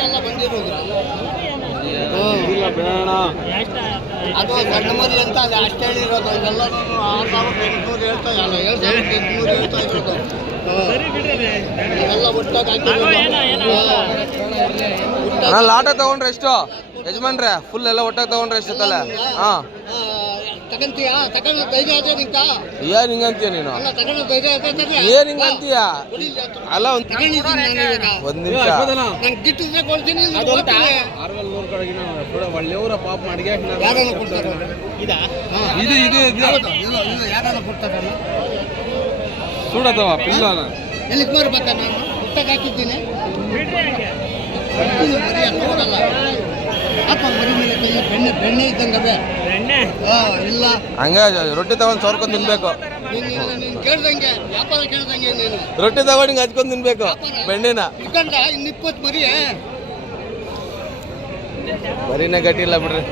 ಇಷ್ಟೆಲ್ಲ ಬಂದಿರೋದು ಅದು ಸಣ್ಣ ಮರಿ ಅಂತ ಅದು ಅಷ್ಟು ಹೇಳಿರೋದು. ಇದೆಲ್ಲ 6,800 ಹೇಳ್ತಾ ಅಲ್ಲ 7,800 ಹೇಳ್ತಾ ಇರೋದು. ಇದೆಲ್ಲ ಒಟ್ಟಾಗಿ ಲಾಟ ತಗೊಂಡ್ರೆ ಎಷ್ಟು ಯಜಮಾನ್ರೆ? ಫುಲ್ ಎಲ್ಲ ಒಟ್ಟಾಗಿ ತಗೊಂಡ್ರೆ ಎಷ್ಟಲ್ಲ? ಹಾಂ ತಗೊಂತೀಯಾ? ತಗೊಂಡು ಧೈರ್ಯ ಇದೆ ನಿಂಕ? ಏನ್ ಹಿಂಗಂತೀಯ ನೀನು? ಅಲ್ಲ ತಗೊಂಡು ಧೈರ್ಯ ಇದೆ. ಏನ್ ಹಿಂಗಂತೀಯ? ಅಲ್ಲ ಒಂದ್ ನಿಮಿಷ ನಾನು ಗಿಟ್ಟಿದ್ರೆ ಕೊಡ್ತೀನಿ. ಒಳ್ಳೆಯವರ ಪಾಪ ಮಾಡಿಗೆ ಯಾರನ್ನ ಕೊಡ್ತಾರೆ? ಇದು ಇದು ಯಾರನ್ನ ಕೊಡ್ತಾರೆ? ಸುಡದವ ಪಿಲ್ಲ ಎಲ್ಲಿಗೆ ಬರ್ಬೇಕಾ? ನಾನು ಹುಟ್ಟಾಗಿ ಹಾಕಿದ್ದೀನಿ. ಮರಿ ಹಾಕೋದಲ್ಲ ಅಪ್ಪ, ಮರಿ ಮೇಲೆ ಕೈ ಬೆಣ್ಣೆ ಬೆಣ್ಣೆ ಇದ್ದಂಗೆ ಇಲ್ಲ. ಹಂಗ ರೊಟ್ಟಿ ತಗೊಂಡ್ ಸೋರ್ಕೊಂಡ್ ತಿನ್ಬೇಕು. ನೀನು ಕೇಳ್ದಂಗೆ ವ್ಯಾಪಾರ ಕೇಳ್ದಂಗೆ ನೀನು ರೊಟ್ಟಿ ತಗೊಂಡು ಹಿಂಗೆ ಹಚ್ಕೊಂಡ್ ತಿನ್ಬೇಕು ಬೆಣ್ಣೆನ. ಇಕ್ಕಂಡ ಇನ್ನು 20 ಮರಿ ಬರೀನೇ ಗಟ್ಟಿ ಇಲ್ಲ ಬಿಡ್ರಿ.